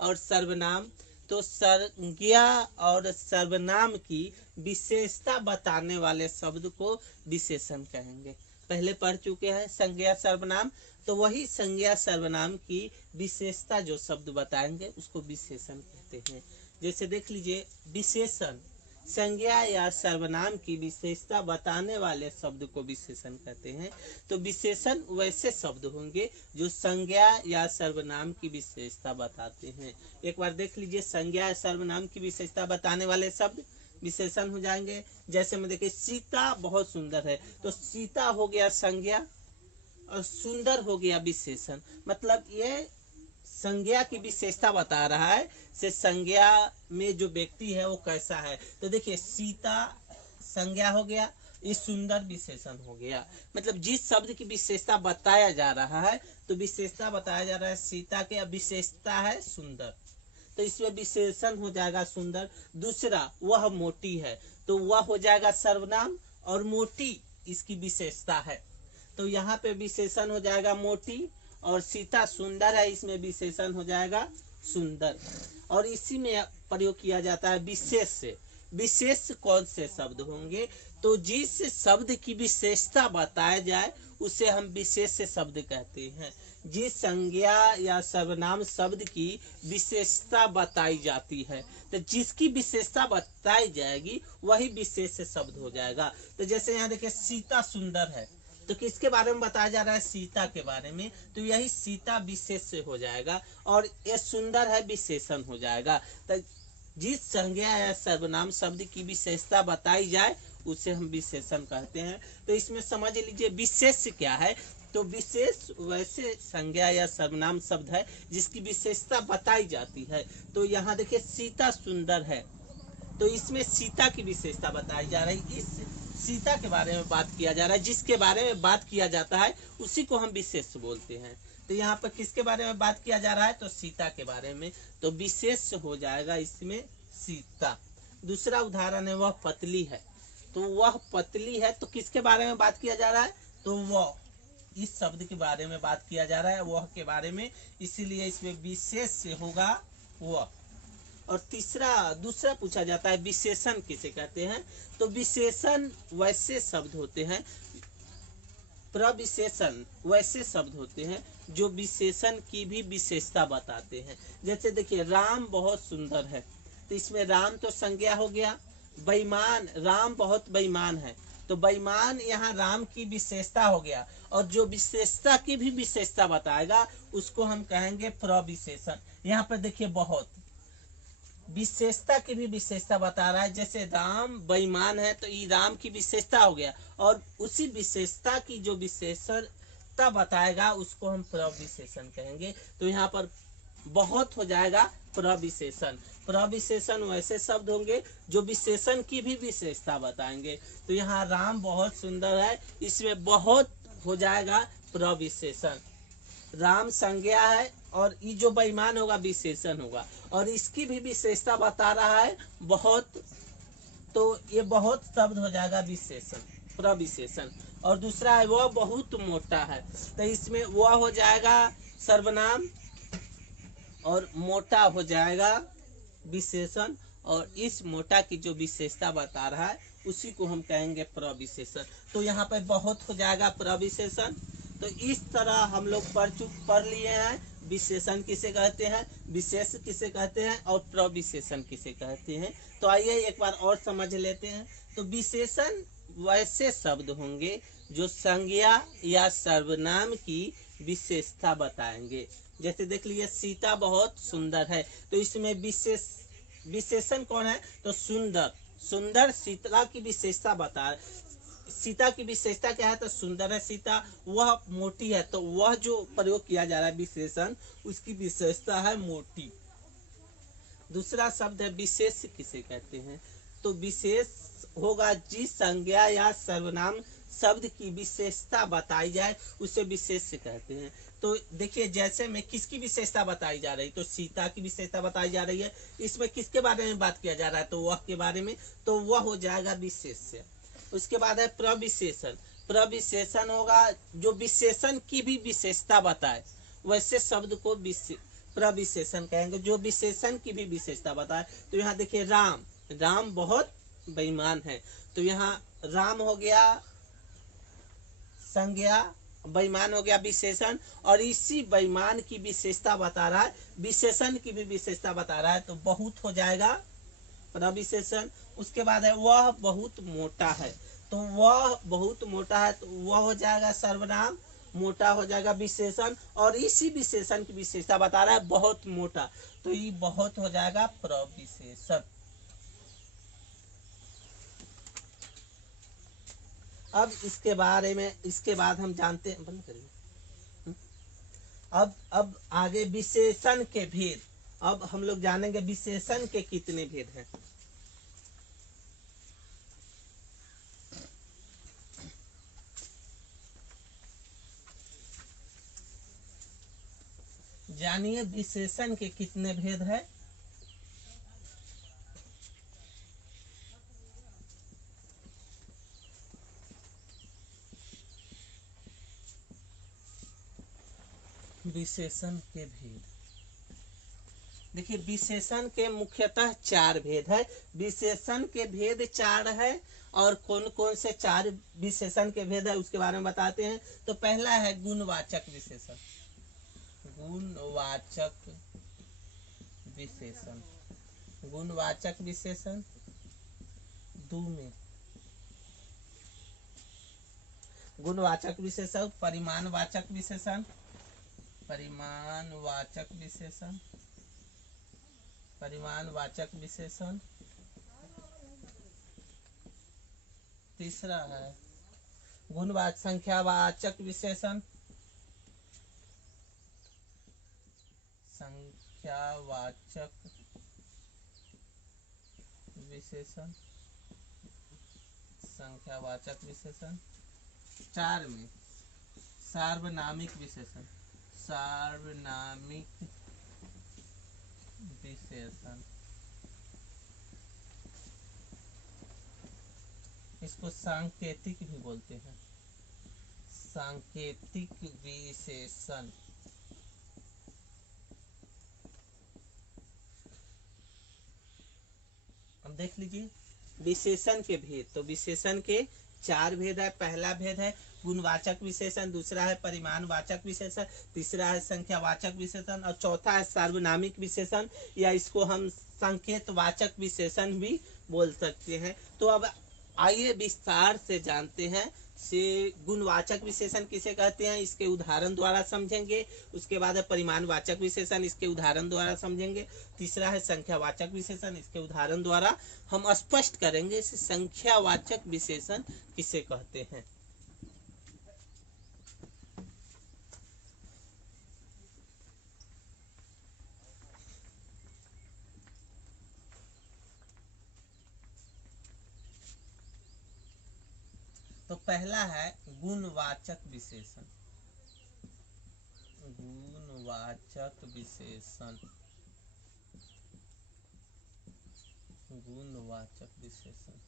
और सर्वनाम। तो संज्ञा और सर्वनाम की विशेषता बताने वाले शब्द को विशेषण कहेंगे। पहले पढ़ चुके हैं संज्ञा सर्वनाम, तो वही संज्ञा सर्वनाम की विशेषता जो शब्द बताएंगे उसको विशेषण कहते हैं। जैसे देख लीजिए, विशेषण संज्ञा या सर्वनाम की विशेषता बताने वाले शब्द को विशेषण कहते हैं। तो विशेषण वैसे शब्द होंगे जो संज्ञा या सर्वनाम की विशेषता बताते हैं। एक बार देख लीजिए, संज्ञा या सर्वनाम की विशेषता बताने वाले शब्द विशेषण हो जाएंगे। जैसे में देखिए, सीता बहुत सुंदर है, तो सीता हो गया संज्ञा और सुंदर हो गया विशेषण। मतलब ये संज्ञा की विशेषता बता रहा है, से संज्ञा में जो व्यक्ति है वो कैसा है। तो देखिए, सीता संज्ञा हो गया, ये सुंदर विशेषण हो गया। मतलब जिस शब्द की विशेषता बताया जा रहा है, तो विशेषता बताया जा रहा है सीता के, विशेषता है सुंदर, तो इसमें विशेषण हो जाएगा सुंदर। दूसरा, वह मोटी है, तो वह हो जाएगा सर्वनाम, और मोटी इसकी विशेषता है, तो यहाँ पे विशेषण हो जाएगा मोटी। और सीता सुंदर है, इसमें विशेषण हो जाएगा सुंदर। और इसी में प्रयोग किया जाता है विशेष से। विशेष कौन से शब्द होंगे, तो जिस शब्द की विशेषता बताया जाए उसे हम विशेष शब्द कहते हैं। जिस संज्ञा या सर्वनाम शब्द की विशेषता बताई जाती है, तो जिसकी विशेषता बताई जाएगी वही विशेष शब्द हो जाएगा। तो जैसे यहाँ देखिए, सीता सुंदर है, तो किसके बारे में बताया जा रहा है, सीता के बारे में, तो यही सीता विशेष से हो जाएगा, और ये सुंदर है विशेषण हो जाएगा। तो जिस संज्ञा या सर्वनाम शब्द की विशेषता बताई जाए उसे हम विशेषण कहते हैं। तो इसमें समझ लीजिए विशेष क्या है, तो विशेष वैसे संज्ञा या सर्वनाम शब्द है जिसकी विशेषता बताई जाती है। तो यहाँ देखिए, सीता सुंदर है, तो इसमें सीता की विशेषता बताई जा रही, इस सीता के बारे में बात किया जा रहा है, जिसके बारे में बात किया जाता है उसी को हम विशेष बोलते हैं। तो यहाँ पर किसके बारे में बात किया जा रहा है, तो सीता के बारे में, तो विशेष हो जाएगा इसमें सीता। दूसरा उदाहरण है, वह पतली है, तो वह पतली है, तो किसके बारे में बात किया जा रहा है, तो वह, इस शब्द के बारे में बात किया जा रहा है, वह के बारे में, इसीलिए इसमें विशेष से होगा वह। और दूसरा पूछा जाता है विशेषण किसे कहते हैं, तो विशेषण वैसे शब्द होते हैं, प्रविशेषण वैसे शब्द होते हैं जो विशेषण की भी विशेषता बताते हैं। जैसे देखिए, राम बहुत सुंदर है, तो इसमें राम तो संज्ञा हो गया। बेईमान, राम बहुत बेईमान है, तो बेईमान यहाँ राम की विशेषता हो गया, और जो विशेषता की भी विशेषता बताएगा उसको हम कहेंगे प्रविशेषण। यहाँ पर देखिए, बहुत विशेषता की भी विशेषता बता रहा है। जैसे राम बेईमान है, तो ये राम की विशेषता हो गया, और उसी विशेषता की जो विशेषता बताएगा उसको हम प्रविशेषण कहेंगे। तो यहाँ पर बहुत हो जाएगा प्रविशेषण। प्रविशेषण वैसे शब्द होंगे जो विशेषण की भी विशेषता बताएंगे। तो यहाँ राम बहुत सुंदर है, इसमें बहुत हो जाएगा प्रविशेषण। राम संज्ञा है, और ये जो बेईमान होगा विशेषण होगा, और इसकी भी विशेषता बता रहा है बहुत, तो ये बहुत शब्द हो जाएगा विशेषण, प्रविशेषण। और दूसरा है, वह बहुत मोटा है, तो इसमें वह हो जाएगा सर्वनाम, और मोटा हो जाएगा विशेषण, और इस मोटा की जो विशेषता बता रहा है उसी को हम कहेंगे प्रविशेषण। तो यहाँ पर बहुत हो जाएगा प्रविशेषण। तो इस तरह हम लोग पढ़ लिए हैं, विशेषण किसे कहते हैं, विशेष किसे कहते हैं, और प्रविशेषण किसे कहते हैं। तो आइए एक बार और समझ लेते हैं। तो विशेषण वैसे शब्द होंगे जो संज्ञा या सर्वनाम की विशेषता बताएंगे। जैसे देख लीजिए, सीता बहुत सुंदर है, तो इसमें विशेषण कौन है, तो सुंदर। सुंदर सीता की विशेषता बता, सीता की विशेषता क्या है, तो सुंदर है सीता। वह मोटी है, तो वह जो प्रयोग किया जा रहा है विशेषण, उसकी विशेषता है मोटी। दूसरा शब्द है विशेष किसे कहते हैं, तो विशेष होगा जिस संज्ञा या सर्वनाम शब्द की विशेषता बताई जाए उसे विशेष कहते हैं। तो देखिए, जैसे में किसकी विशेषता बताई जा रही, तो सीता की विशेषता बताई जा रही है, इसमें किसके बारे में बात किया जा रहा है, तो वह के बारे में, तो वह हो जाएगा विशेष। उसके बाद है प्रविशेषण। प्रविशेषण होगा जो विशेषण की भी विशेषता बताए, वैसे शब्द को प्रविशेषण कहेंगे, जो विशेषण की भी विशेषता बताए। तो यहाँ देखिए राम, राम बहुत बेईमान है, तो यहाँ राम हो गया संज्ञा, बेईमान हो गया विशेषण, और इसी बेईमान की विशेषता बता रहा है, विशेषण की भी विशेषता बता रहा है, तो बहुत हो जाएगा प्रविशेषण। उसके बाद है वह बहुत मोटा है, तो वह बहुत मोटा है, तो वह हो जाएगा सर्वनाम, मोटा हो जाएगा विशेषण, और इसी विशेषण की विशेषता बता रहा है बहुत मोटा, तो ये बहुत हो जाएगा प्रविशेषण। अब इसके बारे में, इसके बाद हम जानते हैं, बंद करिए। अब आगे विशेषण के भेद, अब हम लोग जानेंगे विशेषण के कितने भेद हैं। जानिए विशेषण के कितने भेद हैं। विशेषण के भेद, देखिए विशेषण के मुख्यतः 4 भेद है। विशेषण के भेद 4 है, और कौन कौन से 4 विशेषण के भेद है उसके बारे में बताते हैं। तो पहला है गुणवाचक विशेषण, गुणवाचक विशेषण, गुणवाचक विशेषण। 2 में गुणवाचक विशेषण, परिमाणवाचक विशेषण, परिमाणवाचक विशेषण, परिमाणवाचक विशेषण। तीसरा है गुणवाचक संख्यावाचक विशेषण, संख्यावाचक विशेषण, संख्यावाचक विशेषण। 4 में सार्वनामिक विशेषण, सार्वनामिक विशेषण, इसको सांकेतिक भी बोलते हैं, सांकेतिक विशेषण। अब देख लीजिए विशेषण के भेद, तो विशेषण के 4 भेद है। पहला भेद है गुणवाचक विशेषण, दूसरा है परिमाणवाचक विशेषण, तीसरा है संख्यावाचक विशेषण, और चौथा है सार्वनामिक विशेषण, या इसको हम संकेतवाचक विशेषण भी बोल सकते हैं। तो अब आइए विस्तार से जानते हैं से गुणवाचक विशेषण किसे कहते हैं, इसके उदाहरण द्वारा समझेंगे। उसके बाद है परिमाणवाचक विशेषण, इसके उदाहरण द्वारा समझेंगे। तीसरा है संख्यावाचक विशेषण, इसके उदाहरण द्वारा हम स्पष्ट करेंगे इसे संख्यावाचक विशेषण किसे कहते हैं। तो पहला है गुणवाचक विशेषण, गुणवाचक विशेषण, गुणवाचक विशेषण।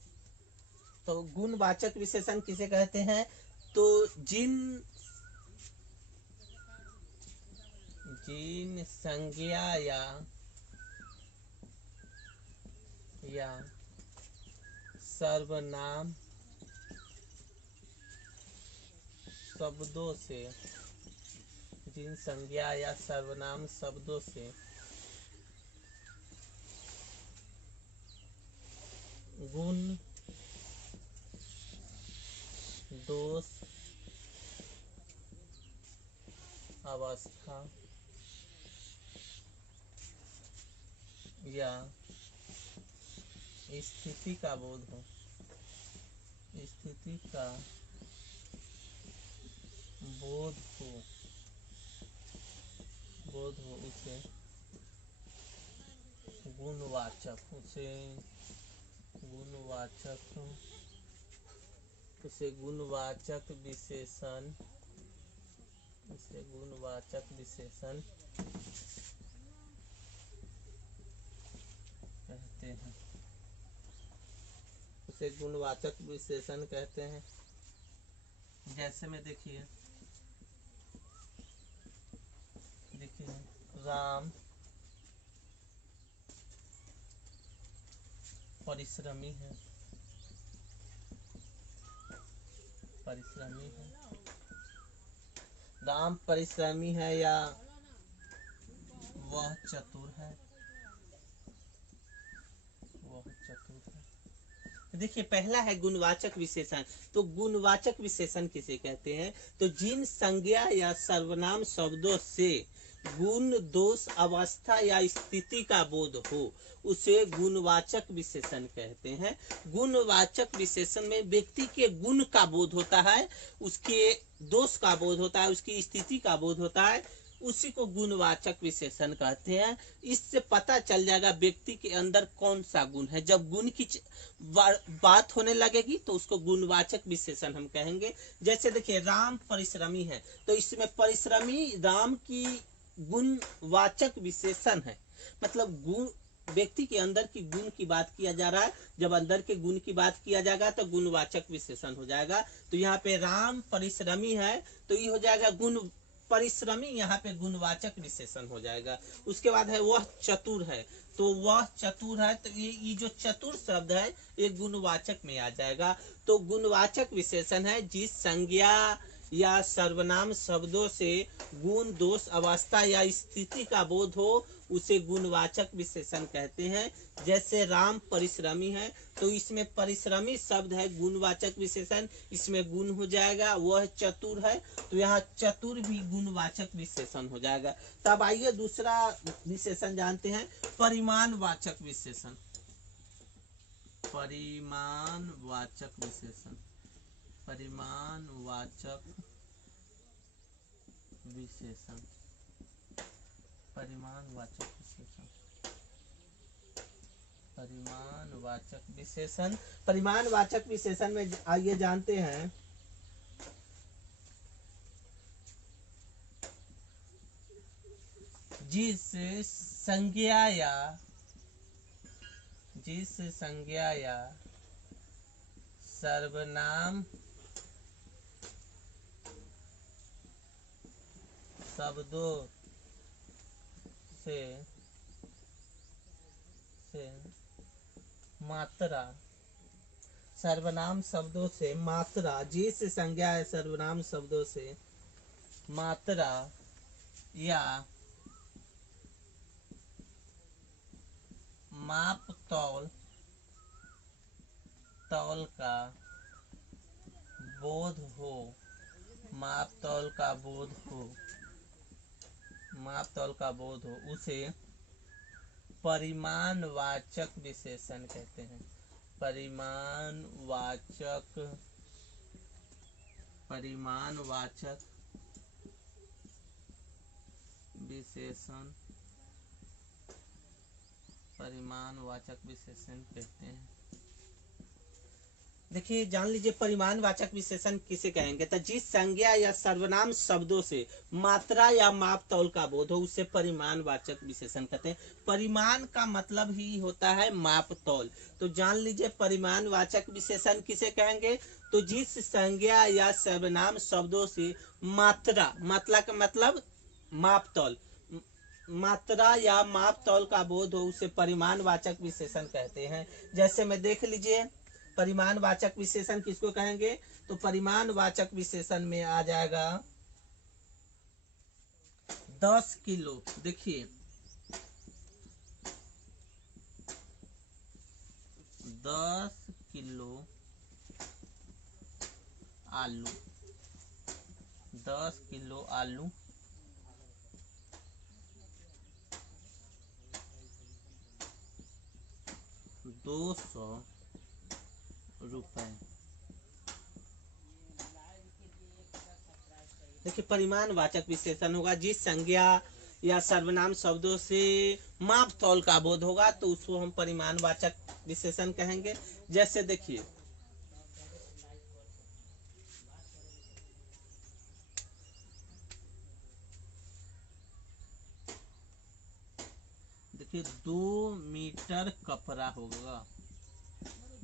तो गुणवाचक विशेषण किसे कहते हैं, तो जिन संज्ञा या सर्वनाम शब्दों से, जिन संज्ञा या सर्वनाम शब्दों से गुण, दोष, अवस्था या स्थिति का बोध हो, स्थिति का बोध हो उसे गुणवाचक, उसे गुणवाचक विशेषण, उसे गुणवाचक विशेषण कहते हैं, उसे गुणवाचक विशेषण कहते हैं। जैसे में देखिए राम परिश्रमी है, परिश्रमी है, राम परिश्रमी है या वह चतुर है, वह चतुर है। देखिए पहला है गुणवाचक विशेषण। तो गुणवाचक विशेषण किसे कहते हैं? तो जिन संज्ञा या सर्वनाम शब्दों से गुण दोष अवस्था या स्थिति का बोध हो उसे गुणवाचक विशेषण कहते हैं। गुणवाचक विशेषण में व्यक्ति के गुण का बोध होता है, उसके दोष का बोध होता है, उसकी स्थिति का बोध होता है, उसी को गुणवाचक विशेषण कहते हैं। इससे पता चल जाएगा व्यक्ति के अंदर कौन सा गुण है। जब गुण की बात होने लगेगी तो उसको गुणवाचक विशेषण हम कहेंगे। जैसे देखिए राम परिश्रमी है, तो इसमें परिश्रमी राम की गुणवाचक विशेषण है। मतलब गुण व्यक्ति के अंदर की गुण की बात किया जा रहा है। जब अंदर के गुण की बात किया जाएगा तो गुणवाचक विशेषण हो जाएगा। तो यहाँ पे राम परिश्रमी है तो ये हो जाएगा गुण परिश्रमी, यहाँ पे गुणवाचक विशेषण हो जाएगा। उसके बाद है वह चतुर है, तो वह चतुर है तो ये जो चतुर शब्द है ये गुणवाचक में आ जाएगा। तो गुणवाचक विशेषण है जिस संज्ञा या सर्वनाम शब्दों से गुण दोष अवस्था या स्थिति का बोध हो उसे गुणवाचक विशेषण कहते हैं। जैसे राम परिश्रमी है तो इसमें परिश्रमी शब्द है गुणवाचक विशेषण, इसमें गुण हो जाएगा। वह चतुर है तो यहाँ चतुर भी गुणवाचक विशेषण हो जाएगा। तब आइए दूसरा विशेषण जानते हैं, परिमाणवाचक विशेषण। परिमाणवाचक विशेषण, परिमाणवाचक विशेषण, परिमाणवाचक विशेषण, परिमाणवाचक विशेषण। परिमाणवाचक विशेषण में आइए जानते हैं, जिस संज्ञा या सर्वनाम शब्दों से मात्रा, सर्वनाम शब्दों से मात्रा, जिस संज्ञा या सर्वनाम शब्दों से मात्रा या माप तौल का बोध हो, माप तौल का बोध हो, माप तौल का बोध हो उसे परिमाणवाचक विशेषण कहते हैं। परिमाणवाचक विशेषण, परिमाणवाचक विशेषण कहते हैं। देखिए जान लीजिए परिमाणवाचक विशेषण किसे कहेंगे? तो जिस संज्ञा या सर्वनाम शब्दों से मात्रा या माप तौल का बोध हो उसे परिमाणवाचक विशेषण कहते हैं। परिमाण का मतलब ही होता है माप तौल। तो जान लीजिए परिमाणवाचक विशेषण किसे कहेंगे? तो जिस संज्ञा या सर्वनाम शब्दों से मात्रा, मात्रा का मतलब माप तौल, मात्रा या माप तौल का बोध हो उसे परिमाणवाचक विशेषण कहते हैं। जैसे में देख लीजिए परिमाणवाचक विशेषण किसको कहेंगे? तो परिमाणवाचक विशेषण में आ जाएगा 10 किलो। देखिए 10 किलो आलू, 10 किलो आलू 200 रुपए। देखिए परिमाणवाचक विशेषण होगा जिस संज्ञा या सर्वनाम शब्दों से माप तौल का बोध होगा तो उसको हम परिमाणवाचक विशेषण कहेंगे। जैसे देखिए देखिए 2 मीटर कपड़ा होगा,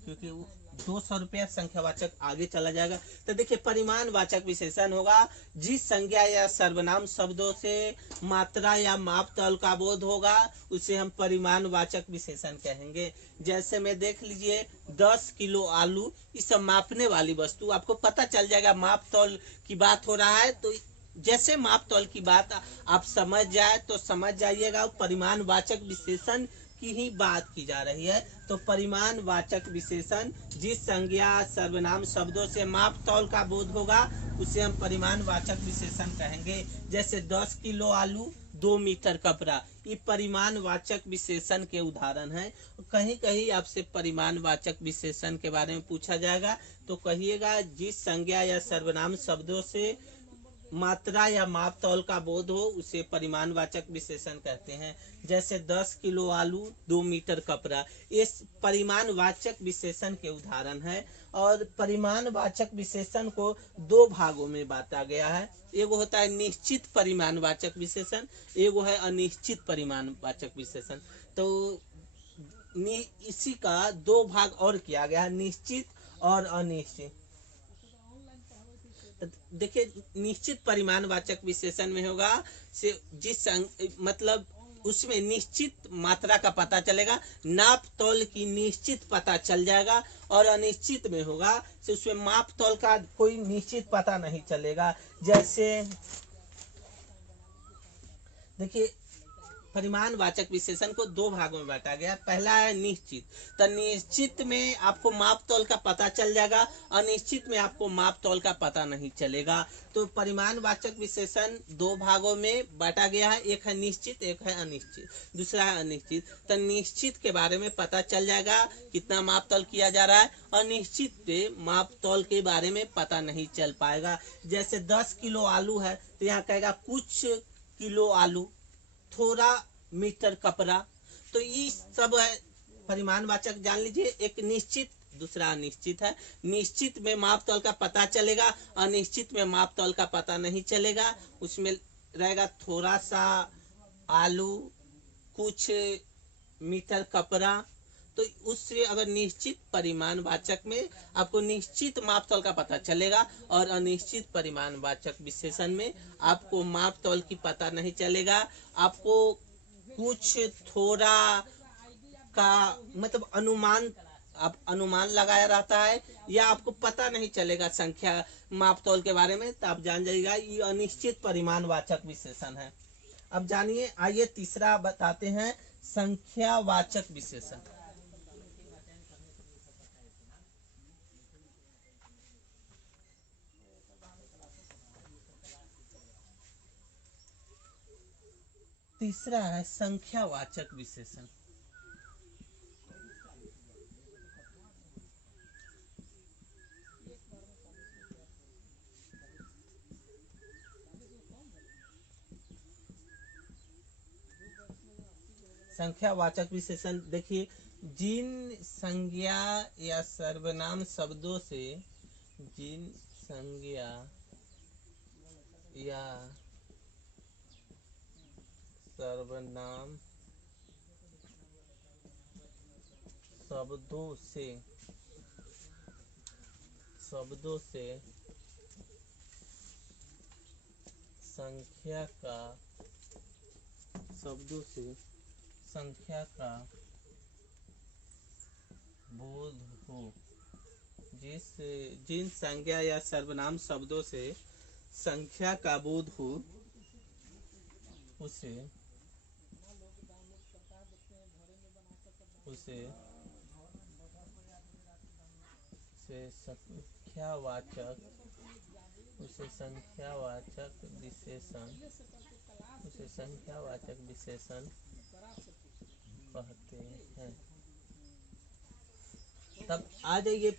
क्योंकि 200 रुपया संख्यावाचक आगे चला जाएगा। तो देखिए परिमाणवाचक विशेषण होगा जिस संज्ञा या सर्वनाम शब्दों से मात्रा या माप तौल का बोध होगा उसे हम परिमाणवाचक विशेषण कहेंगे। जैसे में देख लीजिए 10 किलो आलू, इस सब मापने वाली वस्तु, आपको पता चल जाएगा माप तौल की बात हो रहा है। तो जैसे माप तौल की बात आप समझ जाए तो समझ जाइएगा परिमाणवाचक विशेषण की ही बात की जा रही है। तो परिमाणवाचक विशेषण जिस संज्ञा सर्वनाम शब्दों से माप तौल का बोध होगा उसे हम परिमाणवाचक विशेषण कहेंगे। जैसे 10 किलो आलू, 2 मीटर कपड़ा, ये परिमाणवाचक विशेषण के उदाहरण हैं। कहीं कहीं आपसे परिमाणवाचक विशेषण के बारे में पूछा जाएगा तो कहिएगा जिस संज्ञा या सर्वनाम शब्दों से मात्रा या माप तौल का बोध हो उसे परिमाणवाचक विशेषण कहते हैं। जैसे 10 किलो आलू, 2 मीटर कपड़ा, ये परिमाणवाचक विशेषण के उदाहरण है। और परिमाणवाचक विशेषण को 2 भागों में बांटा गया है। एगो होता है निश्चित परिमाणवाचक विशेषण, एगो है अनिश्चित परिमाणवाचक विशेषण। तो इसी का 2 भाग और किया गया है, निश्चित और अनिश्चित। देखिए निश्चित परिमाणवाचक विशेषण में होगा से जिस मतलब उसमें निश्चित मात्रा का पता चलेगा, नाप तौल की निश्चित पता चल जाएगा। और अनिश्चित में होगा से उसमें माप तौल का कोई निश्चित पता नहीं चलेगा। जैसे देखिए परिमाणवाचक विशेषण को 2 भागों में बांटा गया। पहला है निश्चित, तो निश्चित में आपको माप तौल का पता चल जाएगा, अनिश्चित में आपको माप तौल का पता नहीं चलेगा। तो परिमाणवाचक विशेषण 2 भागों में बांटा गया है, एक है निश्चित, एक है अनिश्चित, दूसरा है अनिश्चित। तो निश्चित के बारे में पता चल जाएगा कितना माप तौल किया जा रहा है, अनिश्चित पे माप तौल के बारे में पता नहीं चल पाएगा। जैसे 10 किलो आलू है तो यहाँ कहेगा कुछ किलो आलू, थोड़ा मीटर कपड़ा। तो ये सब है परिमाणवाचक, जान लीजिए एक निश्चित दूसरा अनिश्चित है। निश्चित में माप तौल का पता चलेगा, अनिश्चित में माप तौल का पता नहीं चलेगा। उसमें रहेगा थोड़ा सा आलू, कुछ मीटर कपड़ा। तो उससे अगर निश्चित परिमाणवाचक में आपको निश्चित माप तौल का पता चलेगा और अनिश्चित परिमाणवाचक विशेषण में आपको माप तौल की पता नहीं चलेगा, आपको कुछ थोड़ा का मतलब अनुमान लगाया रहता है या आपको पता नहीं चलेगा संख्या माप तौल के बारे में, तो आप जान जाइएगा ये अनिश्चित परिमाणवाचक विशेषण है। अब जानिए, आइए तीसरा बताते हैं संख्यावाचक विशेषण। तीसरा है संख्यावाचक विशेषण। संख्यावाचक विशेषण देखिए जिन संज्ञा या सर्वनाम शब्दों से, जिन संज्ञा या सर्वनाम शब्दों से संख्या का बोध हो, जिन संज्ञा या सर्वनाम शब्दों से संख्या का बोध हो उसे संख्यावाचक विशेषण कहते हैं। तब आ जाइए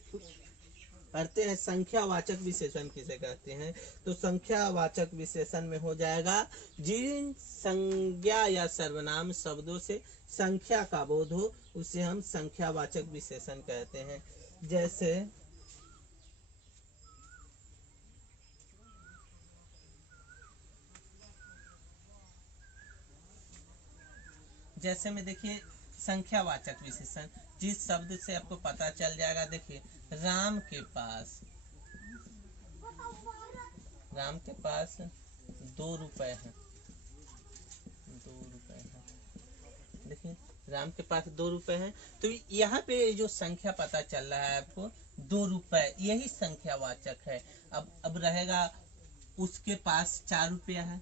पढ़ते हैं संख्यावाचक विशेषण किसे कहते हैं। तो संख्यावाचक विशेषण में हो जाएगा जिन संज्ञा या सर्वनाम शब्दों से संख्या का बोध हो उसे हम संख्यावाचक विशेषण कहते हैं। जैसे में देखिए संख्यावाचक विशेषण, जिस शब्द से आपको पता चल जाएगा। देखिए, राम के पास 2 रुपए हैं। 2 रुपए हैं। देखिए, राम के पास 2 रुपए हैं, तो यहाँ पे जो संख्या पता चल रहा है आपको 2 रुपए, यही संख्यावाचक है। अब रहेगा उसके पास 4 रुपया है,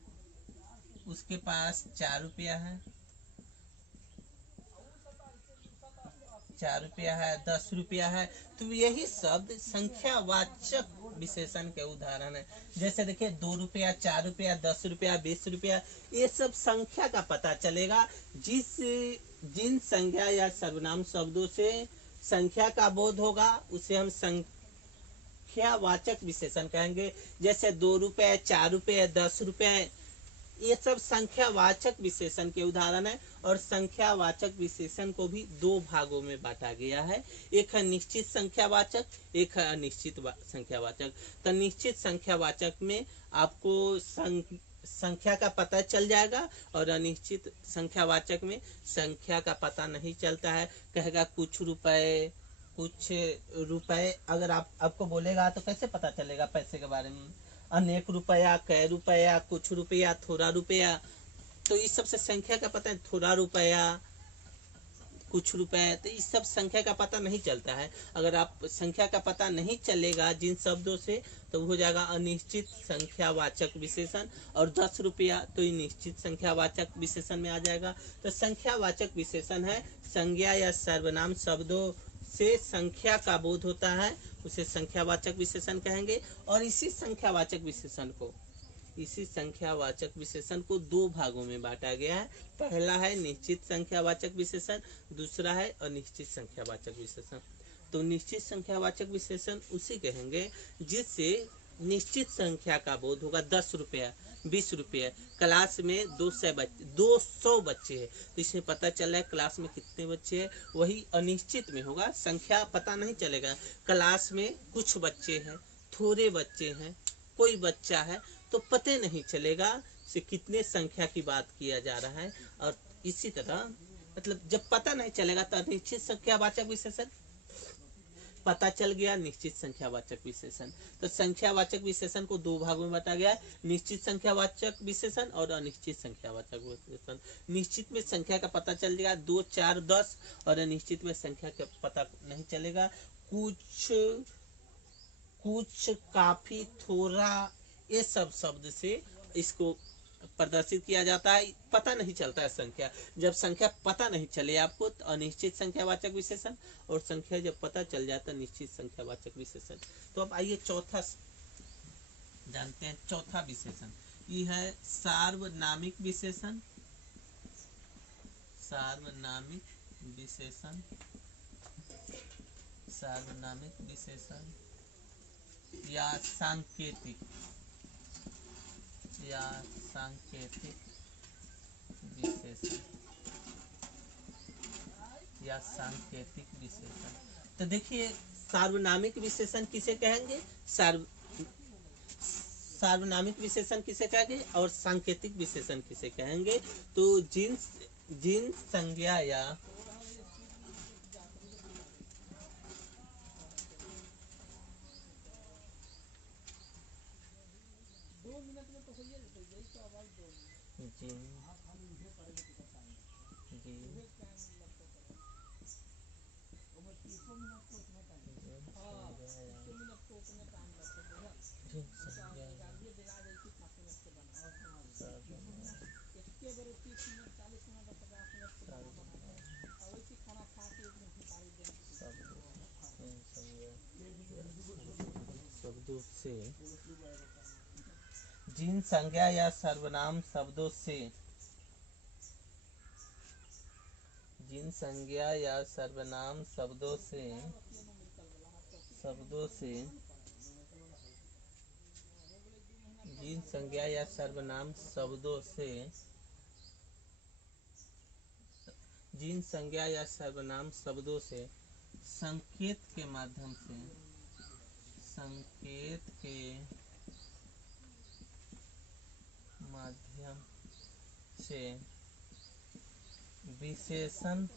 उसके पास 4 रुपया है, 4 रुपया है, 10 रुपया है, तो यही शब्द संख्यावाचक विशेषण के उदाहरण है। जैसे देखिए, 2 रुपया, 4 रुपया, 10 रुपया, 20 रुपया, ये सब संख्या का पता चलेगा। जिन संज्ञा या सर्वनाम शब्दों से संख्या का बोध होगा उसे हम संख्यावाचक विशेषण कहेंगे। जैसे 2 रुपये, 4 रुपये, 10 रुपये, ये सब संख्यावाचक विशेषण के उदाहरण है। और संख्यावाचक विशेषण को भी 2 भागों में बांटा गया है। एक है निश्चित संख्यावाचक, एक है अनिश्चित संख्यावाचक। तो निश्चित संख्यावाचक में आपको संख्या का पता चल जाएगा, और अनिश्चित संख्यावाचक में संख्या का पता नहीं चलता है। कहेगा कुछ रुपए, कुछ रुपए, अगर आपको बोलेगा तो कैसे पता चलेगा पैसे के बारे में? अनेक रुपया, कै रुपया, कुछ रुपया, थोड़ा रुपया, तो इस सब से संख्या का पता है। थोड़ा रुपया, कुछ रुपए, तो इस सब संख्या का पता नहीं चलता है। अगर आप संख्या का पता नहीं चलेगा जिन शब्दों से, तो हो जाएगा अनिश्चित संख्यावाचक विशेषण। और 10 रुपया तो ये निश्चित संख्यावाचक विशेषण में आ जाएगा। तो संख्यावाचक विशेषण है संज्ञा या सर्वनाम शब्दों से संख्या का बोध होता है, उसे संख्यावाचक विशेषण कहेंगे। और इसी संख्यावाचक विशेषण को 2 भागों में बांटा गया है। पहला है निश्चित संख्यावाचक विशेषण, दूसरा है अनिश्चित संख्यावाचक विशेषण। तो निश्चित संख्यावाचक विशेषण उसी कहेंगे जिससे निश्चित संख्या का बोध होगा। 10 रुपया, 20 रुपये, क्लास में 200 बच्चे हैं, तो इसमें पता चल रहा है क्लास में कितने बच्चे हैं। वही अनिश्चित में होगा, संख्या पता नहीं चलेगा। क्लास में कुछ बच्चे हैं, थोड़े बच्चे हैं, कोई बच्चा है, तो पते नहीं चलेगा से कितने संख्या की बात किया जा रहा है। और इसी तरह मतलब जब पता नहीं चलेगा तो अनिश्चित संख्यावाचक विशेषण, पता चल गया निश्चित संख्यावाचक विशेषण। तो संख्यावाचक विशेषण को 2 भागों में बांटा गया है, निश्चित संख्यावाचक विशेषण और अनिश्चित संख्यावाचक विशेषण। निश्चित में संख्या का पता चल जाएगा 2, 4, 10, और अनिश्चित में संख्या का पता नहीं चलेगा। कुछ, काफी, थोड़ा, ये सब शब्द से इसको प्रदर्शित किया जाता है। पता नहीं चलता है संख्या। जब संख्या पता नहीं चले आपको तो अनिश्चित संख्यावाचक विशेषण, और संख्या जब पता चल जाता है निश्चित संख्यावाचक विशेषण। तो अब आइए चौथा जानते हैं। चौथा विशेषण ये है सार्वनामिक विशेषण। सार्वनामिक विशेषण, सार्वनामिक विशेषण या सांकेतिक विशेषण या सांकेतिक विशेषण। तो देखिए, सार्वनामिक विशेषण किसे कहेंगे, सार्वनामिक विशेषण किसे कहेंगे और सांकेतिक विशेषण किसे कहेंगे? तो जिन संज्ञा या शब्दों से, जिन संज्ञा या सर्वनाम शब्दों से, जिन संज्ञा या सर्वनाम शब्दों से जिन संज्ञा या सर्वनाम शब्दों से, जिन संज्ञा या सर्वनाम शब्दों से संकेत के माध्यम से विशेषण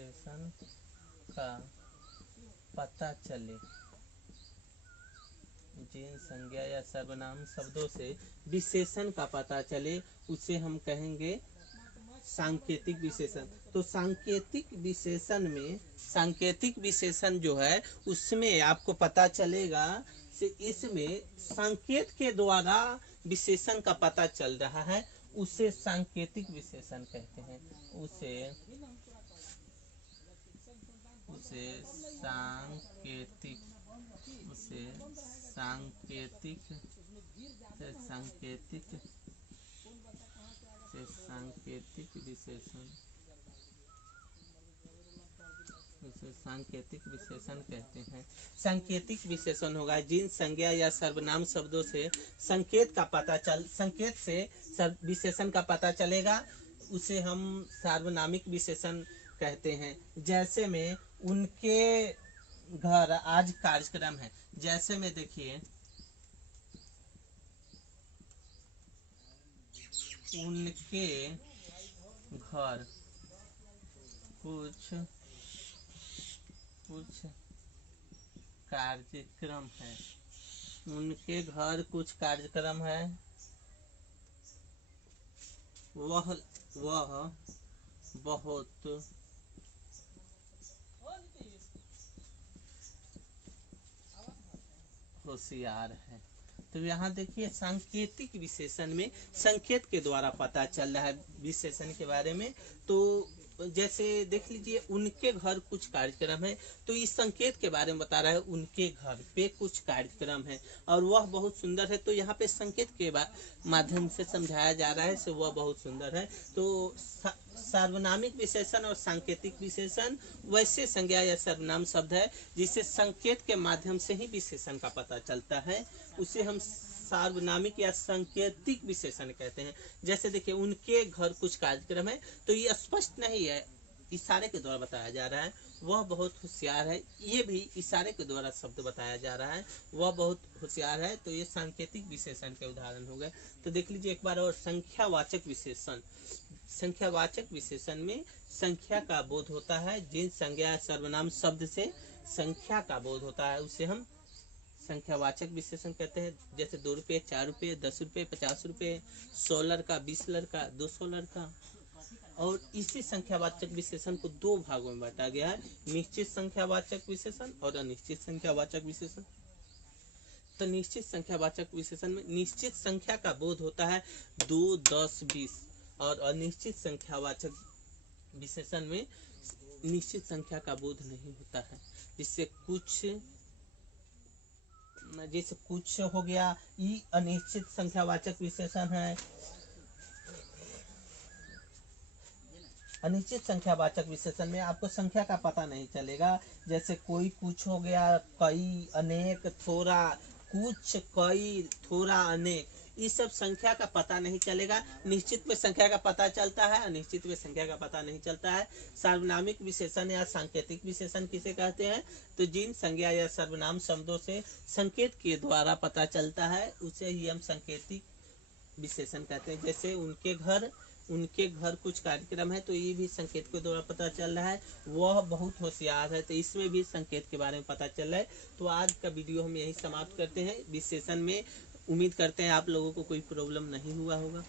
विशेषण का पता चले, जिन संज्ञा या सर्वनाम शब्दों से विशेषण का पता चले उसे हम कहेंगे सांकेतिक विशेषण। तो सांकेतिक विशेषण में, सांकेतिक विशेषण जो है उसमें आपको पता चलेगा से इसमें संकेत के द्वारा विशेषण का पता चल रहा है, उसे सांकेतिक विशेषण कहते हैं। उसे सांकेतिक, उसे सांकेतिक सांकेतिक विशेषण, उसे सांकेतिक विशेषण कहते हैं। सांकेतिक विशेषण होगा जिन संज्ञा या सर्वनाम शब्दों से संकेत का पता चल, संकेत से विशेषण का पता चलेगा, उसे हम सार्वनामिक विशेषण कहते हैं। जैसे में उनके घर आज कार्यक्रम है, जैसे में देखिए उनके घर कुछ कार्यक्रम है, उनके घर कुछ कार्यक्रम है, वह बहुत होशियार है। तो यहाँ देखिए सांकेतिक विशेषण में संकेत के द्वारा पता चल रहा है विशेषण के बारे में। तो जैसे देख लीजिए उनके घर कुछ कार्यक्रम है, तो इस संकेत के बारे में बता रहा है उनके घर पे कुछ कार्यक्रम है और वह बहुत सुंदर है। तो यहाँ पे संकेत के माध्यम से समझाया जा रहा है से वह बहुत सुंदर है। तो सार्वनामिक विशेषण और सांकेतिक विशेषण वैसे संज्ञा या सर्वनाम शब्द है जिसे संकेत के माध्यम से ही विशेषण का पता चलता है, उसे हम सार्वनामिक या सांकेतिक विशेषण कहते हैं। जैसे देखिए उनके घर कुछ कार्यक्रम है, तो ये स्पष्ट नहीं है, इशारे के द्वारा बताया जा रहा है वह बहुत होशियार है, ये भी इशारे के द्वारा शब्द बताया जा रहा है वह बहुत होशियार है। तो ये सांकेतिक विशेषण के उदाहरण हो गए। तो देख लीजिए एक बार और, संख्यावाचक विशेषण। संख्यावाचक विशेषण में संख्या का बोध होता है, जिन संज्ञा सर्वनाम शब्द से संख्या का बोध होता है उसे हम संख्यावाचक विशेषण कहते हैं। जैसे 2 रुपये, 4 रुपये, 10 रुपये, 50 रुपये, 100 लड़का, 20 लड़का, 200 लड़का। और इसी संख्यावाचक विशेषण को 2 भागों में बांटा गया है, निश्चित संख्यावाचक विशेषण और अनिश्चित संख्यावाचक विशेषण। तो निश्चित संख्यावाचक विशेषण में निश्चित संख्या का बोध होता है 2, 10, 20, और अनिश्चित संख्यावाचक विशेषण में निश्चित संख्या का बोध नहीं होता है, जिससे कुछ हो गया, ये अनिश्चित संख्यावाचक विशेषण है। अनिश्चित संख्यावाचक विशेषण में आपको संख्या का पता नहीं चलेगा, जैसे कोई, कुछ हो गया, कई, अनेक, थोड़ा, कुछ, कई, थोड़ा, अनेक, ये सब संख्या का पता नहीं चलेगा। निश्चित में संख्या का पता चलता है, अनिश्चित में संख्या का पता नहीं चलता है। सार्वनामिक विशेषण या सांकेतिक विशेषण किसे कहते हैं? तो जिन संज्ञा या सर्वनाम शब्दों से संकेत के द्वारा पता चलता है उसे ही हम सांकेतिक विशेषण कहते हैं। जैसे उनके घर कुछ कार्यक्रम है, तो ये भी संकेत के द्वारा पता चल रहा है वह बहुत होशियार है, तो इसमें भी संकेत के बारे में पता चल रहा है। तो आज का वीडियो हम यही समाप्त करते हैं विशेषण में। उम्मीद करते हैं आप लोगों को कोई प्रॉब्लम नहीं हुआ होगा।